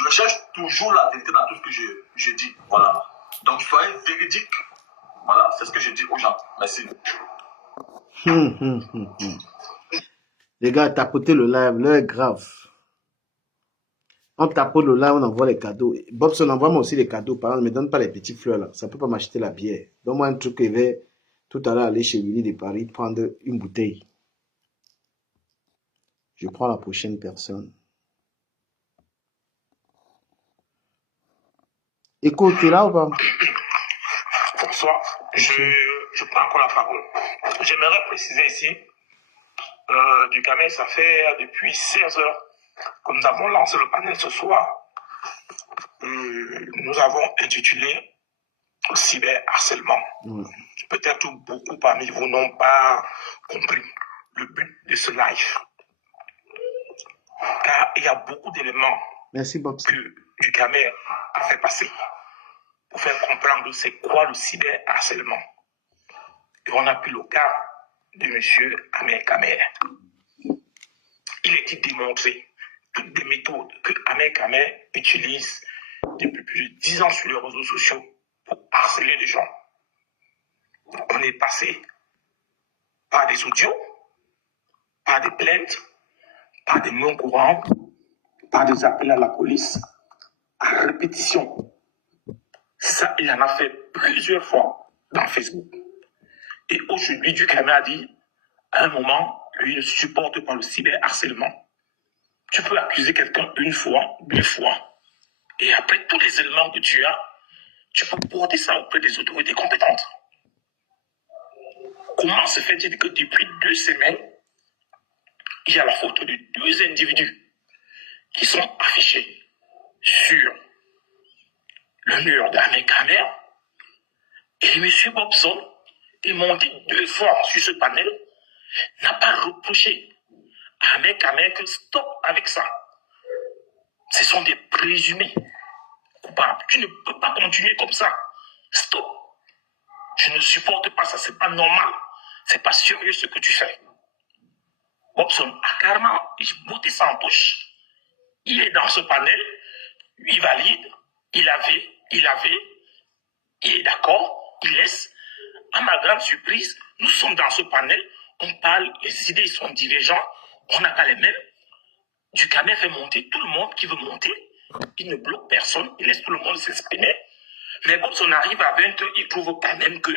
Je recherche toujours la vérité dans tout ce que je dis. Voilà. Donc, il faut être véridique. Voilà, c'est ce que je dis aux gens. Merci. Les gars, tapotez le live, l'heure est grave. On tapote le live, on envoie les cadeaux. Bobson, envoie-moi aussi les cadeaux. Par exemple, ne me donne pas les petits fleurs là. Ça ne peut pas m'acheter la bière. Donne-moi un truc que je vais tout à l'heure aller chez Willy de Paris prendre une bouteille. Je prends la prochaine personne. Écoute, tu es là ou pas? Bonsoir. Je prends encore la parole. J'aimerais préciser ici, du Camet, ça fait depuis 16 heures que nous avons lancé le panel ce soir. Nous avons intitulé cyberharcèlement. Peut-être beaucoup parmi vous n'ont pas compris le but de ce live. Car il y a beaucoup d'éléments que du Camet a fait passer pour faire comprendre c'est quoi le cyberharcèlement. Et on a pris le cas de M. Ahmed Kamer. Il était démontré toutes les méthodes que Ahmed Kamer utilise depuis plus de 10 ans sur les réseaux sociaux pour harceler les gens. On est passé par des audios, par des plaintes, par des noms courants, par des appels à la police, à répétition. Ça, il en a fait plusieurs fois dans Facebook. Et aujourd'hui, Ducamet a dit, à un moment, lui ne supporte pas le cyberharcèlement. Tu peux accuser quelqu'un une fois, deux fois, et après tous les éléments que tu as, tu peux porter ça auprès des autorités compétentes. Comment se fait-il que depuis 2 semaines, il y a la photo de 2 individus qui sont affichés sur le mur d'Ahmed Kamer et M. Bobson est monté 2 fois sur ce panel, n'a pas reproché à Ahmed Kamer que stop avec ça. Ce sont des présumés coupables. Tu ne peux pas continuer comme ça. Stop. Je ne supporte pas ça, c'est pas normal. C'est pas sérieux ce que tu fais. Bobson a carrément botté ça en touche. Il est dans ce panel, il valide, il avait, il est d'accord, il laisse. À ma grande surprise, nous sommes dans ce panel, on parle, les idées sont divergentes, on n'a pas les mêmes. Ducamet fait monter tout le monde qui veut monter. Il ne bloque personne, il laisse tout le monde s'exprimer. Mais Bobson arrive à 20h, il trouve quand même que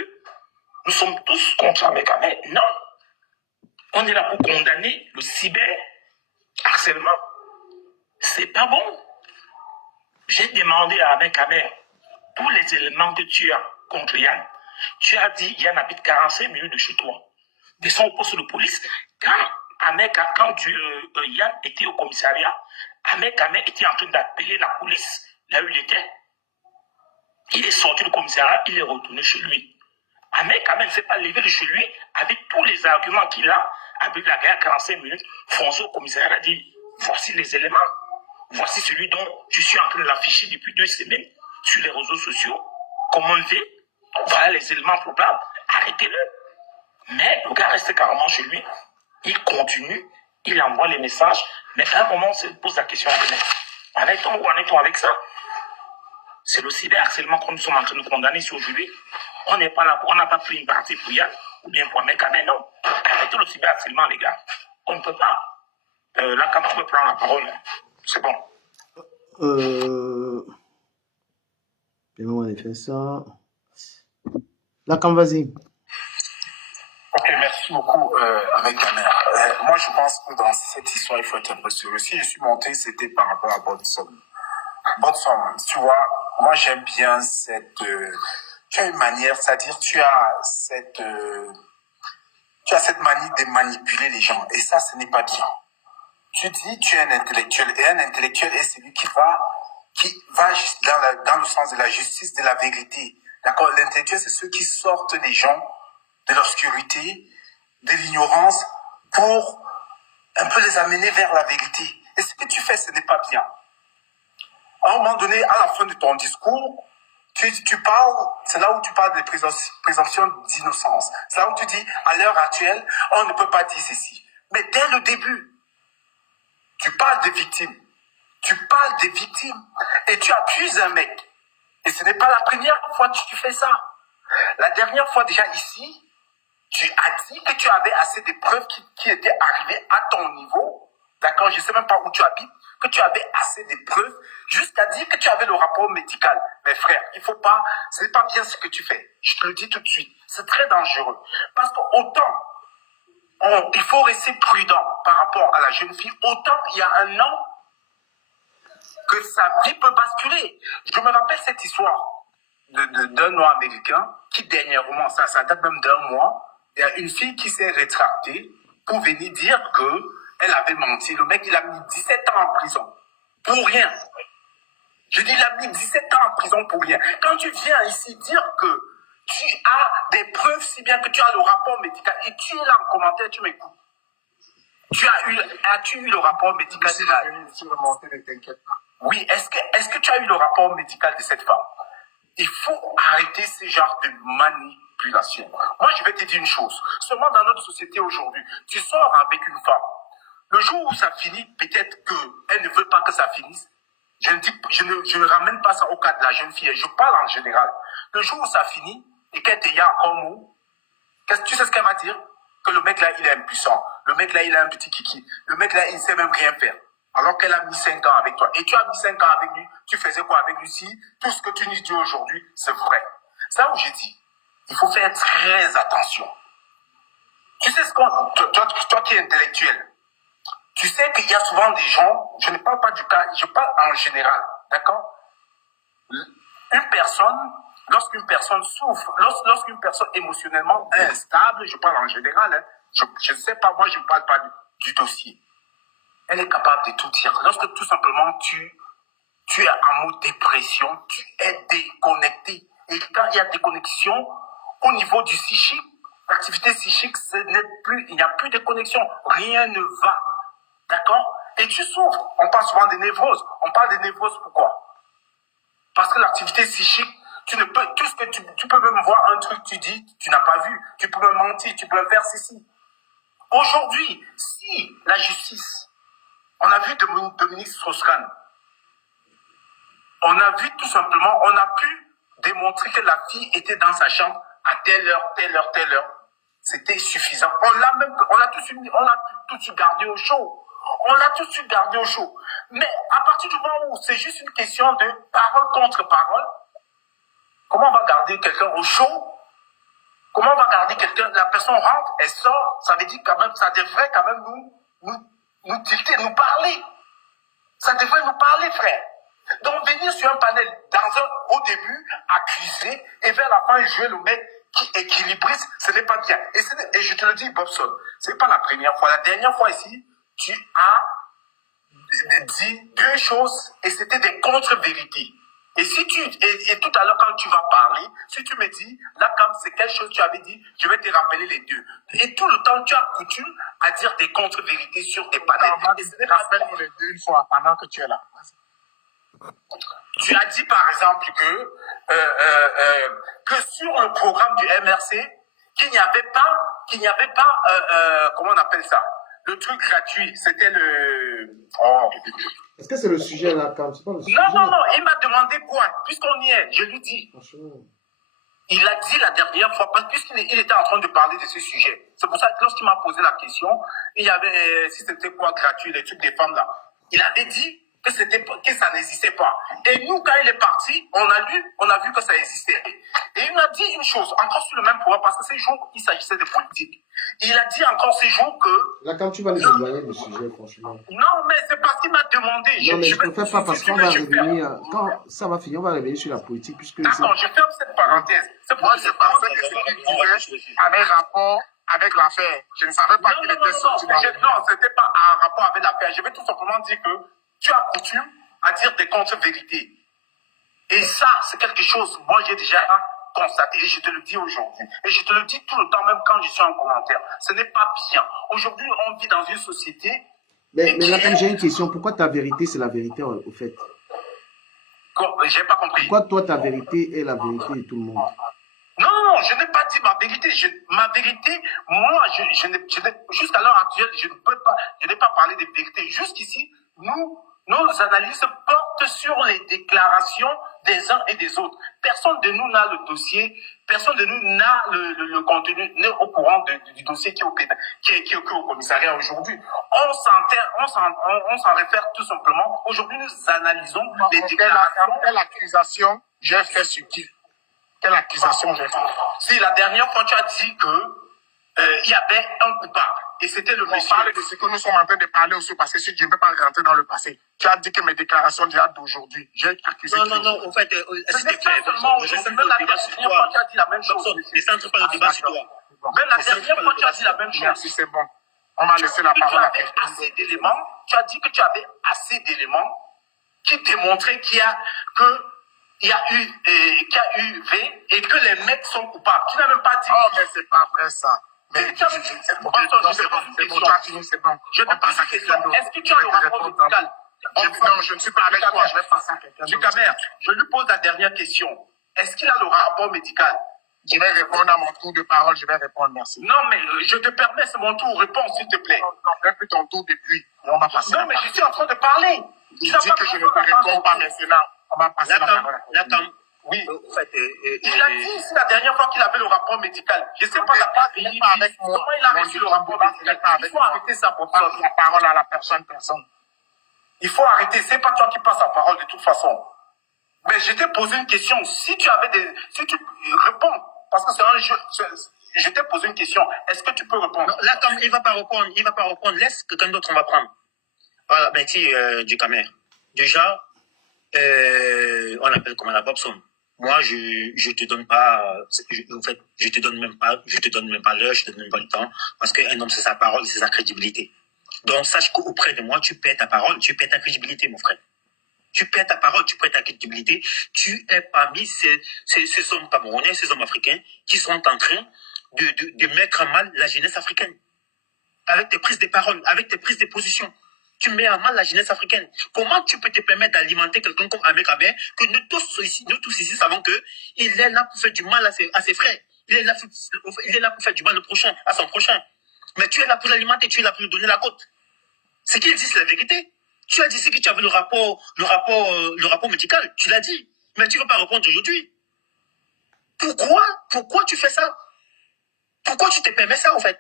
nous sommes tous contre Ahmed Kamer. Non. On est là pour condamner le cyberharcèlement. C'est pas bon. J'ai demandé à Ahmed Kamer tous les éléments que tu as contre Yann. Tu as dit Yann habite 45 minutes de chez toi. Descends au poste de police. Quand Yann était au commissariat, Ahmed Kamer était en train d'appeler la police là où il était. Il est sorti du commissariat, il est retourné chez lui. Ahmed Kamer ne s'est pas levé de chez lui avec tous les arguments qu'il a, avec la guerre 45 minutes. François au commissariat a dit voici les éléments. Voici celui dont je suis en train de l'afficher depuis 2 semaines sur les réseaux sociaux. Comme on le fait, voilà les éléments probables. Arrêtez-le. Mais le gars reste carrément chez lui. Il continue, il envoie les messages. Mais à un moment, on se pose la question, en est-on ou en est-on avec ça? C'est le cyberharcèlement que nous sommes en train de condamner sur aujourd'hui. On n'est pas là, on n'a pas pris une partie pour Yann ou bien pour Ahmed Kamer, non. Arrêtez le cyberharcèlement, les gars. On ne peut pas. Là, quand on peut prendre la parole, c'est bon. On va faire ça. Là, quand vas-y. Ok, merci beaucoup, Ahmed Kamer. Moi, je pense que dans cette histoire, il faut être un peu sérieux. Si je suis monté, c'était par rapport à Bobson. Bobson, tu vois, moi, j'aime bien cette... tu as une manière, c'est-à-dire tu as cette manie de manipuler les gens. Et ça, ce n'est pas bien. Tu dis, tu es un intellectuel. Et un intellectuel est celui qui va dans le sens de la justice, de la vérité. D'accord? L'intellectuel, c'est ceux qui sortent les gens de l'obscurité, de l'ignorance, pour un peu les amener vers la vérité. Et ce que tu fais, ce n'est pas bien. À un moment donné, à la fin de ton discours, tu parles, c'est là où tu parles des présomptions d'innocence. C'est là où tu dis, à l'heure actuelle, on ne peut pas dire ceci. Mais dès le début, tu parles des victimes. Tu parles des victimes. et tu accuses un mec. Et ce n'est pas la première fois que tu fais ça. La dernière fois déjà ici, tu as dit que tu avais assez de preuves qui étaient arrivées à ton niveau. D'accord, je ne sais même pas où tu habites, que tu avais assez de preuves jusqu'à dire que tu avais le rapport médical. Mais frère, il faut pas, ce n'est pas bien ce que tu fais. Je te le dis tout de suite. C'est très dangereux. Parce qu'autant il faut rester prudent par rapport à la jeune fille, autant il y a un an que sa vie peut basculer. Je me rappelle cette histoire d'un noir américain qui dernièrement, ça date même d'un mois, il y a une fille qui s'est rétractée pour venir dire qu'elle avait menti. Le mec, il a mis 17 ans en prison. Pour rien. Je dis, il a mis 17 ans en prison pour rien. Quand tu viens ici dire que tu as des preuves si bien que tu as le rapport médical et tu es là en commentaire, tu m'écoutes. As-tu eu le rapport médical de la... Ne t'inquiète pas. Oui, est-ce que tu as eu le rapport médical de cette femme? Il faut arrêter ce genre de manipulation. Moi, je vais te dire une chose. Seulement dans notre société aujourd'hui, tu sors avec une femme. Le jour où ça finit, peut-être qu'elle ne veut pas que ça finisse. Je ne ramène pas ça au cas de la jeune fille. Je parle en général. Le jour où ça finit et qu'elle te y a encore mot, tu sais ce qu'elle va dire? Que le mec là, il est impuissant. Le mec là, il a un petit kiki. Le mec là, il ne sait même rien faire. Alors qu'elle a mis 5 ans avec toi. Et tu as mis 5 ans avec lui. Tu faisais quoi avec lui si tout ce que tu nous dis aujourd'hui, c'est vrai? C'est là où j'ai dit, il faut faire très attention. Tu sais ce qu'on... Toi qui es intellectuel, tu sais qu'il y a souvent des gens, je ne parle pas du cas, je parle en général, d'accord? Une personne, lorsqu'une personne souffre, lorsqu'une personne émotionnellement instable, je parle en général, hein, je ne sais pas, moi je ne parle pas du dossier. Elle est capable de tout dire. Lorsque tout simplement tu es en mode dépression, tu es déconnecté. Et quand il y a déconnexion, au niveau du psychique, l'activité psychique, il n'y a plus de connexion. Rien ne va. D'accord? Et tu souffres. On parle souvent des névroses. On parle des névroses pourquoi? Parce que l'activité psychique, tout ce que tu peux même voir un truc, tu dis, tu n'as pas vu. Tu peux me mentir, tu peux me faire ceci. Aujourd'hui, si la justice, on a vu Dominique Strauss-Kahn, on a vu tout simplement, on a pu démontrer que la fille était dans sa chambre à telle heure, telle heure, telle heure. C'était suffisant. On a tout de suite gardé au chaud. On l'a tout de suite gardé au chaud. Mais à partir du moment où c'est juste une question de parole contre parole, comment on va garder quelqu'un au chaud? Comment on va garder quelqu'un? La personne rentre, elle sort, ça veut dire quand même, ça devrait quand même nous tilter, nous parler. Ça devrait nous parler, frère. Donc venir sur un panel, au début, accuser, et vers la fin jouer le mec qui équilibriste, ce n'est pas bien. Et je te le dis, Bobson, ce n'est pas la première fois. La dernière fois ici, tu as dit deux choses et c'était des contre-vérités. Et tout à l'heure, quand tu vas parler, si tu me dis, là, comme c'est quelque chose que tu avais dit, je vais te rappeler les deux. Et tout le temps, tu as coutume à dire des contre-vérités sur des panels. Et ce n'est pas Rappelle-moi les deux une fois pendant que tu es là. Tu as dit, par exemple, que sur le programme du MRC, qu'il n'y avait pas, comment on appelle ça? Le truc gratuit, c'était le... Oh. Est-ce que c'est le sujet là, Cam? C'est pas le sujet. Non, il m'a demandé quoi, puisqu'on y est, je lui dis. Franchement. Il a dit la dernière fois, parce qu'il était en train de parler de ce sujet. C'est pour ça que lorsqu'il m'a posé la question, il y avait, si c'était quoi gratuit, les trucs des femmes là, il avait dit que ça n'existait pas. Et nous, quand il est parti, on a vu que ça existait. Et il m'a dit une chose, encore sur le même point, parce que ces jours, il s'agissait de politique. Il a dit encore ces jours que... Là, quand tu vas nous éloigner du sujet, franchement. Non, mais c'est parce qu'il m'a demandé. Non, mais je ne préfère pas, parce qu'on va revenir... Quand ça va finir, on va revenir sur la politique, puisque... D'accord, je ferme cette parenthèse. C'est pour ça que je pensais que ce qu'il disait avait rapport avec l'affaire. Je ne savais pas qu'il était sorti. Non, ce n'était pas un rapport avec l'affaire. Je vais tout simplement dire que tu as coutume à dire des contre-vérités. Et ça, c'est quelque chose, moi j'ai déjà constaté et je te le dis aujourd'hui. Et je te le dis tout le temps, même quand je suis en commentaire. Ce n'est pas bien. Aujourd'hui, on vit dans une société... Mais là, comme j'ai une question, pourquoi ta vérité, c'est la vérité au fait? J'ai pas compris. Pourquoi toi, ta vérité est la vérité de tout le monde? Non, je n'ai pas dit ma vérité. Ma vérité, moi, jusqu'à l'heure actuelle, je n'ai pas parlé de vérité. Jusqu'ici, nos analyses portent porte sur les déclarations des uns et des autres. Personne de nous n'a le dossier, personne de nous n'a le contenu, n'est au courant du dossier qui est au commissariat aujourd'hui. On s'en réfère tout simplement. Aujourd'hui, nous analysons les déclarations. Quelle accusation j'ai fait sur qui? Quelle accusation j'ai fait? Si la dernière fois, tu as dit que il y avait un coupable. Et c'était le On monsieur. parle de ce que nous sommes en train de parler aussi, parce que si je ne peux pas rentrer dans le passé, tu as dit que mes déclarations datent d'aujourd'hui. J'ai accusé. Non, en fait, Ce n'est pas seulement aujourd'hui. Même la dernière fois, tu as dit la même chose. Ne centre pas le débat sur toi. Même la dernière fois, tu as dit la même chose. Merci, c'est bon. On va laisser la parole à Tu avais quelqu'un. assez d'éléments. Tu as dit que tu avais assez d'éléments qui démontraient qu'il y a eu V et que les mecs sont coupables. Tu n'as même pas dit. Oh, mais c'est pas vrai ça. Mais C'est bon, c'est bon, tu as fini, c'est bon. Je te pose une question. Est-ce que tu as le rapport médical? Non, je ne suis pas avec toi, je vais passer à quelqu'un d'autre. Ducamer, je lui pose la dernière question. Est-ce qu'il a le rapport médical? Je vais répondre à mon tour de parole, je vais répondre, merci. Non, mais je te permets, c'est mon tour. Réponds, s'il te plaît. Non, fais plus ton tour depuis. On va passer. Non, mais je suis en train de parler. Je dis que je ne te réponds pas maintenant. On va passer la parole. Là, comme, Oui. en fait, Il a dit ici la dernière fois qu'il avait le rapport médical. Je ne sais pas, il n'a pas avec moi. Comment il a reçu le rapport médical? Il faut arrêter ça pour Passe la parole à la personne. Il faut arrêter. C'est pas toi qui passes la parole de toute façon. Mais je t'ai posé une question. Si tu réponds, parce que c'est un jeu. Je t'ai posé une question. Est-ce que tu peux répondre? non, là, comme il va pas répondre, laisse quelqu'un d'autre, on va prendre. Voilà, merci, Ducamer. Déjà, on appelle comment la Bobson. Moi, je te donne pas, en fait, je te donne même pas l'heure, je te donne même pas le temps, parce qu'un homme, c'est sa parole, c'est sa crédibilité. Donc, sache qu'auprès de moi, tu perds ta parole, tu perds ta crédibilité, mon frère. Tu perds ta parole, tu perds ta crédibilité. Tu es parmi ces hommes camerounais, ces hommes africains qui sont en train de mettre à mal la jeunesse africaine. Avec tes prises de parole, avec tes prises de position. Tu mets à mal la jeunesse africaine. Comment tu peux te permettre d'alimenter quelqu'un comme Ahmed Kamer, que nous tous ici savons qu'il est là pour faire du mal à ses frères. Il est là pour faire du mal à son prochain. Mais tu es là pour l'alimenter, tu es là pour lui donner la côte. C'est qu'il dit, c'est la vérité. Tu as dit que tu avais le rapport médical. Tu l'as dit. Mais tu ne veux pas répondre aujourd'hui. Pourquoi tu fais ça? Pourquoi tu te permets ça, en fait?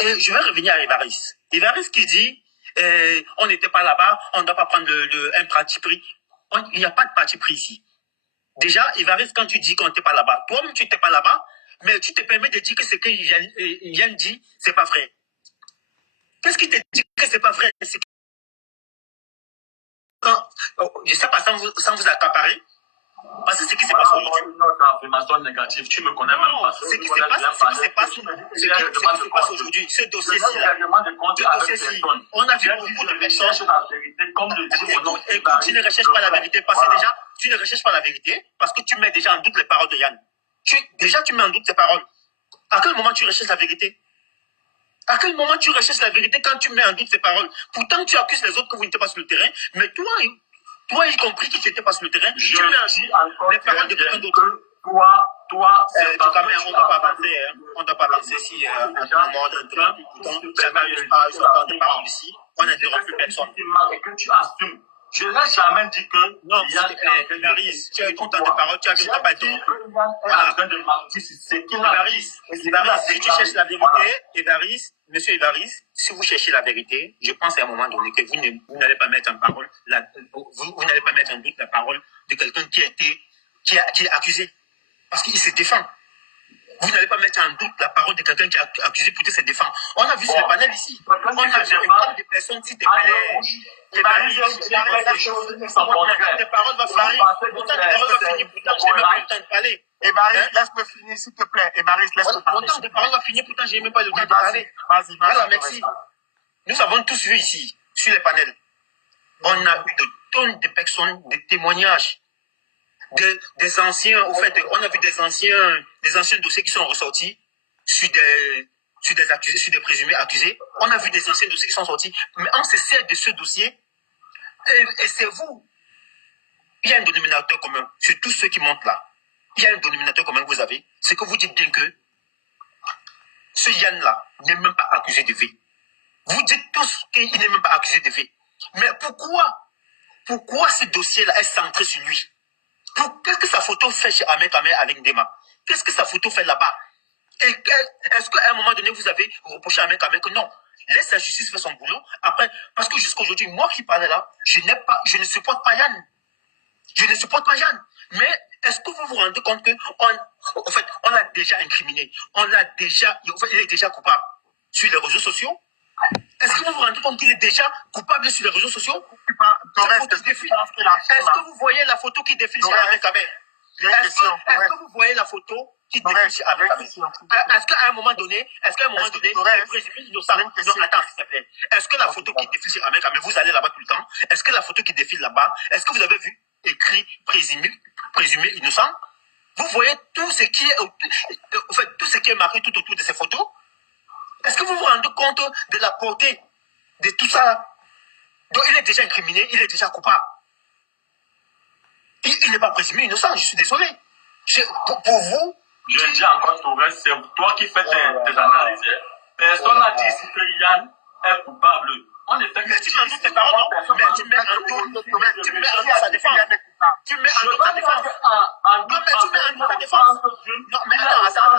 Et je vais revenir à Évaris. Évaris qui dit, on n'était pas là-bas, on ne doit pas prendre un parti pris. Il n'y a pas de parti pris ici. Déjà, Évaris, quand tu dis qu'on n'était pas là-bas, toi-même tu n'étais pas là-bas, mais tu te permets de dire que ce que Yann dit, c'est pas vrai. Qu'est-ce qui te dit que c'est pas vrai? Je ne sais pas, sans vous accaparer, parce que c'est ce qui s'est passé aujourd'hui. Une affirmation négative, tu me connais même pas. Ce qui se passe aujourd'hui, ce dossier-ci, on a vu beaucoup de personnes. Écoute, tu ne recherches pas la vérité, parce que déjà, tu ne recherches pas la vérité, parce que tu mets déjà en doute les paroles de Yann. Déjà, tu mets en doute tes paroles. À quel moment tu recherches la vérité? À quel moment tu recherches la vérité quand tu mets en doute ces paroles? Pourtant, tu accuses les autres que vous n'étiez pas sur le terrain, mais toi y compris que tu n'étais pas sur le terrain, tu mets en doute les paroles de quelqu'un d'autre. Toi, c'est on ne doit pas avancer, hein. On ne doit pas avancer si à un moment on est en train de parler ici, on n'interrompt plus personne. Et que tu assumes. Je n'ai jamais dit que. Non, Évaris, tu as eu ton temps de parole, tu as vu ton pas de Évaris, si tu cherches la vérité, monsieur Évaris, si vous cherchez la vérité, je pense à un moment donné que vous n'allez pas mettre en parole, vous n'allez pas mettre en doute la parole de quelqu'un qui est accusé. Parce qu'il se défend. Vous n'allez pas mettre en doute la parole de quelqu'un qui est accusé pour se défendre. On a vu sur le panel ici. On a vu des personnes qui te plaît. Tes paroles vont finir. Pourtant, tes paroles vont finir. Pourtant, je n'ai même pas eu le temps de parler. Évaris, laisse-me finir, s'il te plaît. Évaris, laisse-me parler. Pourtant, tes paroles vont finir. Pourtant, je n'ai même pas eu le temps de parler. Vas-y. Voilà, merci. Nous avons tous vu ici, sur les panels. On a eu de tonnes de personnes, de témoignages. Des anciens, au fait, on a vu des anciens dossiers qui sont ressortis sur des accusés, sur des présumés accusés. On a vu des anciens dossiers qui sont sortis, mais on se sert de ce dossier, et c'est vous. Il y a un dénominateur commun sur tous ceux qui montent là. Il y a un dénominateur commun que vous avez, c'est que vous dites bien que ce Yann-là n'est même pas accusé de V. Vous dites tous qu'il n'est même pas accusé de V. Mais pourquoi pourquoi ce dossier-là est centré sur lui? Qu'est-ce que sa photo fait chez Ahmed Kamer avec Ndema? Qu'est-ce que sa photo fait là-bas? Est-ce qu'à un moment donné, vous avez reproché à Ahmed Kamer que non, laisse la justice faire son boulot? Après, parce que jusqu'à aujourd'hui, moi qui parlais là, je ne supporte pas Yann. Je ne supporte pas Yann. Mais est-ce que vous vous rendez compte que en fait, on l'a déjà incriminé, il est déjà coupable sur les réseaux sociaux? Est-ce que vous vous rendez compte qu'il est déjà coupable sur les réseaux sociaux? Est-ce que vous voyez la photo qui défile chez Ahmed Kamer? Est-ce que vous voyez la photo qui défile chez Ahmed Kamer? Est-ce qu'à un moment donné, il est présumé innocent? Non, attends, s'il te plaît. Est-ce que la photo qui défile chez Ahmed Kamer, vous allez là-bas tout le temps? Est-ce que la photo qui défile là-bas, est-ce que vous avez vu écrit présumé innocent? Vous voyez tout ce qui est marqué tout autour de ces photos? Est-ce que vous vous rendez compte de la portée de tout ça? Donc il est déjà incriminé, il est déjà coupable. Il n'est pas présumé innocent, je suis désolé. Pour vous... Je dis encore, Torres, c'est toi qui fais tes analyses. Personne n'a dit ici que Yann est coupable. On est fait mais tu mets en doute tes paroles, non? Mais tu mets en doute sa défense. Tu mets en doute sa défense. Non, mais tu mets en doute sa défense. Non, mais attends,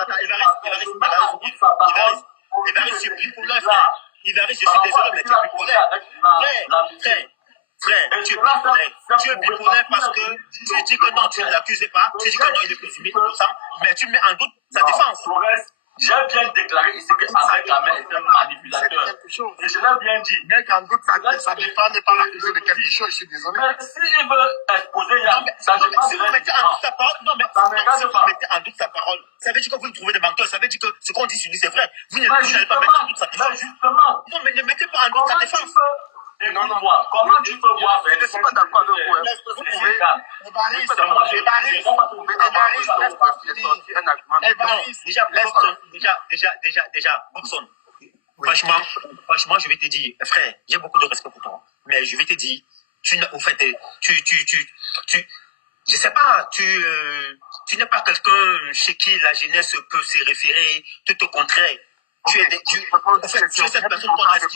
Évariste, je suis bipolaire, frère. Évariste, je suis désolé, mais tu es bipolaire. Frère, tu es bipolaire. Tu es bipolaire parce que tu dis que non, tu ne l'accusais pas. Tu dis que non, il est présumé innocent, mais tu mets en doute sa défense. J'ai bien déclaré ici que Ahmed Kamer est un manipulateur. Et je l'ai bien dit. Mais qu'en doute, ça dépend de pas l'accuser de quelque chose, je suis désolé. Mais s'il veut exposer Yann, ça dépend. Si vous mettez en doute sa parole, si vous mettez en doute sa parole, ça veut dire que vous le trouvez des menteurs, ça veut dire que ce qu'on dit sur lui, c'est vrai. Vous n'allez pas mettre en doute sa défense. Justement. Non, mais ne mettez pas en doute sa défense. Non, comment tu peux voir? Je ne suis pas d'accord avec vous. Vous pouvez. Déjà, Bobson. Franchement, je vais te dire, frère, j'ai beaucoup de respect pour toi. Mais je vais te dire, je sais pas, tu n'es pas quelqu'un chez qui la jeunesse peut se référer, tout au contraire. Tu es cette personne qu'on doit esquiver.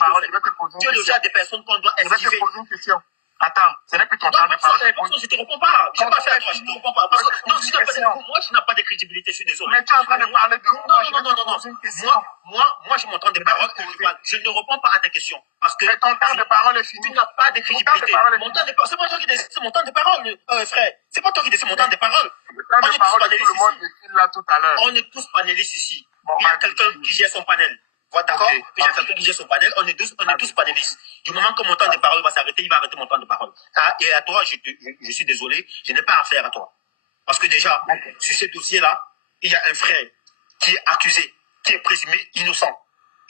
Tu es le genre de personne qu'on doit esquiver. Je vais te poser une question. Attends, ce n'est plus ton temps de parler. Je te réponds pas. Je n'ai pas fait à toi, je te réponds pas. Parce que moi, tu n'as pas de crédibilité, je suis désolé. Mais tu es en train de parler de Non. Moi, j'ai mon temps de parole. Je ne réponds pas à tes questions. Parce que mais ton temps de parole est fini. Tu n'as pas de crédibilité. Mon temps de parole, c'est pas toi qui décides mon temps de parole, frère. C'est pas toi qui décides mon temps de parole. Le temps de parole de tout le monde défile là tout à l'heure. On est tous panélistes ici. Il y a quelqu'un qui gère son panel. Voilà, d'accord? Il y a quelqu'un qui gère son panel. On est tous panélistes. Du moment que mon temps de parole va s'arrêter, il va arrêter mon temps de parole. Et à toi, je suis désolé, je n'ai pas affaire à toi. Parce que déjà, sur ce dossier-là, il y a un frère qui est accusé, qui est présumé innocent.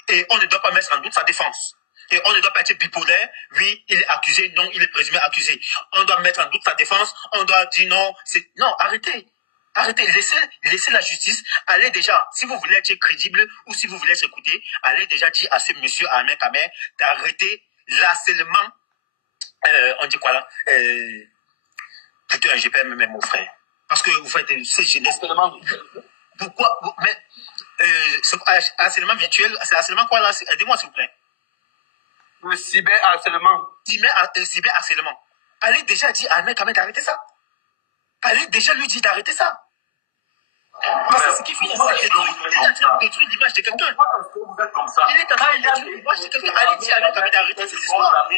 Et on ne doit pas mettre en doute sa défense. Et on ne doit pas être bipolaire. Oui, il est accusé. Non, il est présumé accusé. On doit mettre en doute sa défense. On doit dire non. Non, arrêtez. Arrêtez, laissez la justice. Allez déjà, si vous voulez être crédible ou si vous voulez être écouté, allez déjà dire à ce monsieur Ahmed Kamer d'arrêter l'harcèlement. On dit quoi là? Putain, j'ai pas même mon frère. Parce que vous faites ces jeunesse. Pourquoi? Mais harcèlement virtuel, c'est harcèlement quoi là? Aidez-moi s'il vous plaît. Le cyberharcèlement. Cyberharcèlement. Allez déjà dire à Ahmed Kamer d'arrêter ça. Allez déjà lui dire d'arrêter ça. Parce que ce qu'il fait, il est en train de détruire l'image de quelqu'un. Il est en train de détruire l'image de quelqu'un. Allez dire à Ahmed Kamer d'arrêter ces histoires.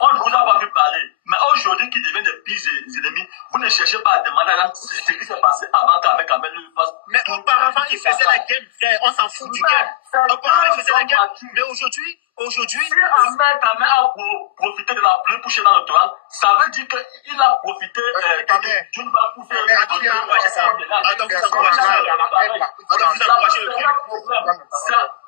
On ne vous a pas vu parler. Mais aujourd'hui, qui devient des pires ennemis, vous ne cherchez pas à demander à ce qui s'est passé avant qu'Ahmed Kamer lui fasse. Mais auparavant, il faisait la game, frère. On s'en fout du game. Auparavant, il faisait la game. Mais aujourd'hui. Si Ahmed Kamer a profité de la pluie poussée dans le toit, ça veut dire qu'il a profité d'une balle poussée.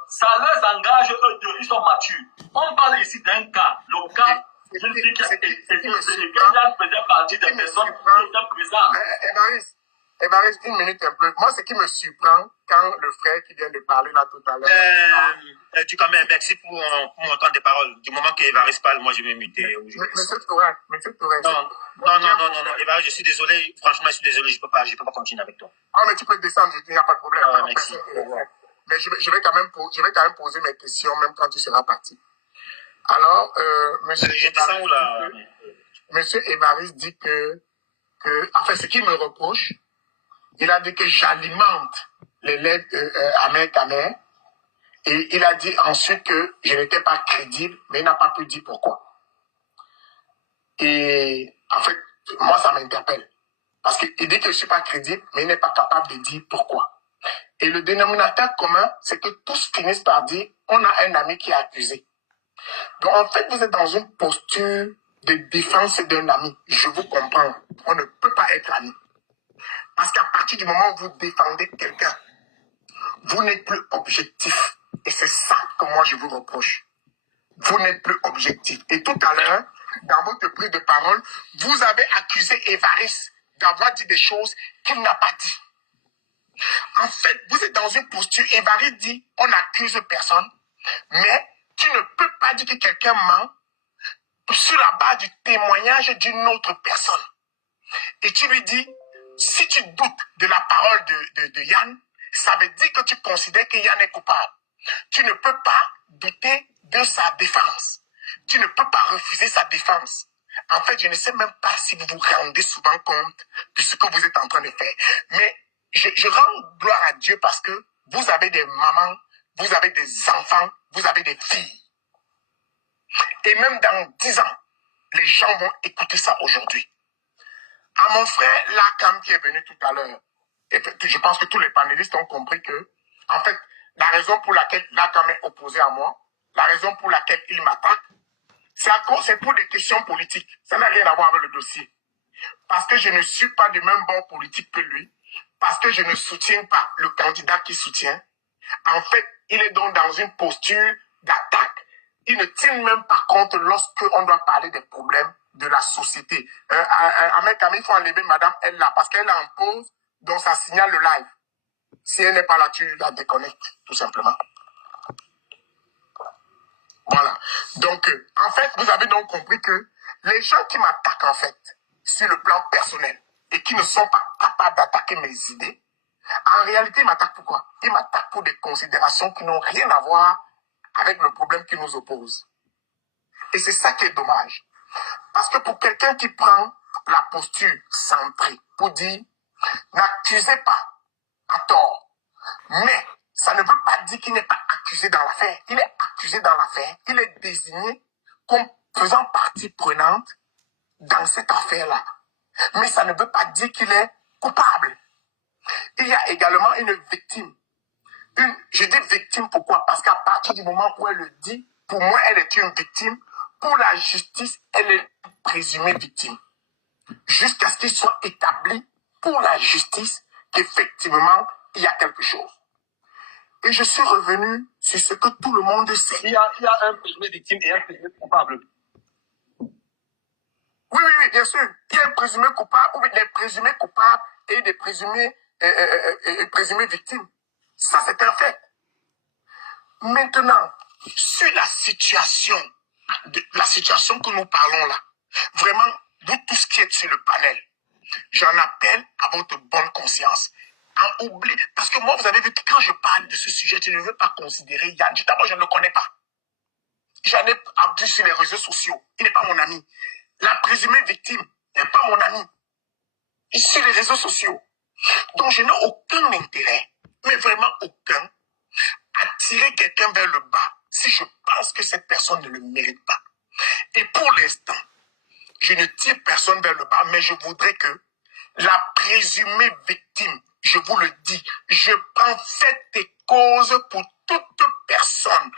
Ça les engage eux deux, ils sont matures. On parle ici d'un cas. Le cas, je dis que Yann faisait partie des personnes qui étaient présentes. Évariste, une minute un peu. Moi, ce qui me surprend quand le frère qui vient de parler là tout à l'heure. Du quand même, merci pour mon temps de parole. Du moment qu'Évariste parle, moi je vais m'imiter. Monsieur Touré. Non, Évariste, je suis désolé. Franchement, je suis désolé, je peux pas continuer avec toi. Ah, mais tu peux descendre, il n'y a pas de problème. Merci. Mais je vais quand même poser mes questions, même quand tu seras parti. Alors, monsieur. Je descends où là? Monsieur Évariste dit enfin, ce qu'il me reproche, il a dit que j'alimente les lettres Ahmed Kamer. Et il a dit ensuite que je n'étais pas crédible, mais il n'a pas pu dire pourquoi. Et en fait, moi, ça m'interpelle. Parce qu'il dit que je ne suis pas crédible, mais il n'est pas capable de dire pourquoi. Et le dénominateur commun, c'est que tous finissent par dire, on a un ami qui est accusé. Donc en fait, vous êtes dans une posture de défense d'un ami. Je vous comprends. On ne peut pas être ami. Parce qu'à partir du moment où vous défendez quelqu'un, vous n'êtes plus objectif. Et c'est ça que moi je vous reproche. Vous n'êtes plus objectif. Et tout à l'heure, dans votre prise de parole, vous avez accusé Évariste d'avoir dit des choses qu'il n'a pas dit. En fait, vous êtes dans une posture, Évariste dit, on n'accuse personne, mais tu ne peux pas dire que quelqu'un ment sur la base du témoignage d'une autre personne. Et tu lui dis, si tu doutes de la parole de Yann, ça veut dire que tu considères que Yann est coupable. Tu ne peux pas douter de sa défense. Tu ne peux pas refuser sa défense. En fait, je ne sais même pas si vous vous rendez souvent compte de ce que vous êtes en train de faire. Mais je rends gloire à Dieu parce que vous avez des mamans, vous avez des enfants, vous avez des filles. Et même dans 10 ans, les gens vont écouter ça aujourd'hui. À mon frère Lakam qui est venu tout à l'heure, et je pense que tous les panélistes ont compris que, en fait, la raison pour laquelle Lakam est opposé à moi, la raison pour laquelle il m'attaque, c'est pour des questions politiques. Ça n'a rien à voir avec le dossier. Parce que je ne suis pas du même bord politique que lui, parce que je ne soutiens pas le candidat qu'il soutient. En fait, il est donc dans une posture d'attaque. Il ne tient même pas compte lorsqu'on doit parler des problèmes de la société. Ahmed Kamé, il faut enlever Madame Ella, parce qu'elle est en pause, donc ça signale le live. Si elle n'est pas là, tu la déconnectes, tout simplement. Voilà. Donc, en fait, vous avez donc compris que les gens qui m'attaquent, en fait, sur le plan personnel, et qui ne sont pas capables d'attaquer mes idées, en réalité, ils m'attaquent pourquoi? Ils m'attaquent pour des considérations qui n'ont rien à voir avec le problème qui nous oppose. Et c'est ça qui est dommage. Parce que pour quelqu'un qui prend la posture centrée pour dire « n'accusez pas à tort », mais ça ne veut pas dire qu'il n'est pas accusé dans l'affaire. Il est accusé dans l'affaire. Il est désigné comme faisant partie prenante dans cette affaire-là. Mais ça ne veut pas dire qu'il est coupable. Il y a également une victime. Je dis victime pourquoi? Parce qu'à partir du moment où elle le dit, pour moi, elle est une victime. Pour la justice, elle est présumée victime. Jusqu'à ce qu'il soit établi pour la justice qu'effectivement, il y a quelque chose. Et je suis revenu sur ce que tout le monde sait. Il y a un présumé victime et un présumé coupable. Oui, bien sûr. Il y a un présumé coupable ou des présumés coupables et des présumés victimes. Ça, c'est un fait. Maintenant, sur la situation que nous parlons là, vraiment, vous tous qui êtes sur le panel, j'en appelle à votre bonne conscience. Parce que moi, vous avez vu que quand je parle de ce sujet, je ne veux pas considérer Yann. D'abord, je ne le connais pas. J'en ai entendu sur les réseaux sociaux. Il n'est pas mon ami. La présumée victime n'est pas mon ami. Et sur les réseaux sociaux. Donc, je n'ai aucun intérêt, mais vraiment aucun, à tirer quelqu'un vers le bas si je pense que cette personne ne le mérite pas. Et pour l'instant, je ne tire personne vers le bas, mais je voudrais que la présumée victime, je vous le dis, je prends fait et cause pour toute personne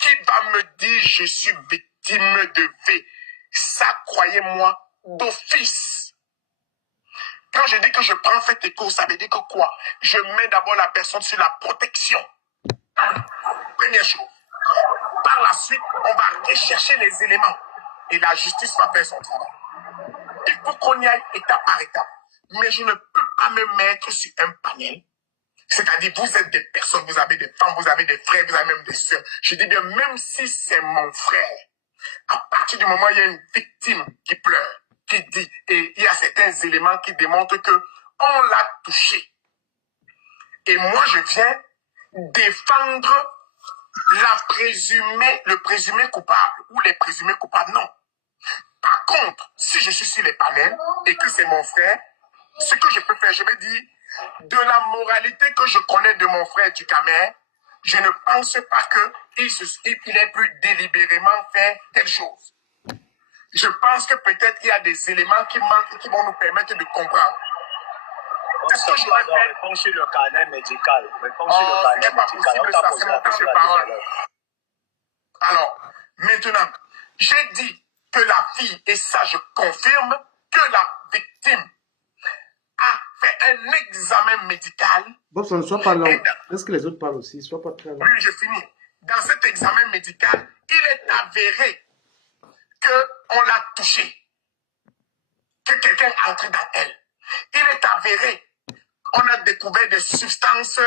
qui va me dire je suis victime de V. Ça, croyez-moi, d'office. Quand je dis que je prends fait et cause, ça veut dire que quoi? Je mets d'abord la personne sur la protection. Première chose. Par la suite, on va rechercher les éléments et la justice va faire son travail. Il faut qu'on y aille étape par étape. Mais je ne peux pas me mettre sur un panel. C'est-à-dire, vous êtes des personnes, vous avez des femmes, vous avez des frères, vous avez même des sœurs. Je dis bien, même si c'est mon frère, à partir du moment où il y a une victime qui pleure, qui dit, et il y a certains éléments qui démontrent que on l'a touché. Et moi, je viens défendre le présumé coupable ou les présumés coupables. Non. Par contre, si je suis sur les panels et que c'est mon frère, ce que je peux faire, je vais dire, de la moralité que je connais de mon frère du Camer, je ne pense pas qu'il ait pu délibérément faire telle chose. Je pense que peut-être il y a des éléments qui manquent et qui vont nous permettre de comprendre. C'est ce que je vais faire. Réponds sur le carnet médical. Ce n'est pas possible, ça, c'est mon temps de parole. Alors, maintenant, j'ai dit que la fille, et ça je confirme, que la victime a fait un examen médical. Bobson, ne sois pas long. Est-ce que les autres parlent aussi? Sois pas très long. Oui, je finis. Dans cet examen médical, il est avéré qu'on l'a touchée, que quelqu'un est entré dans elle. Il est avéré qu'on a découvert des substances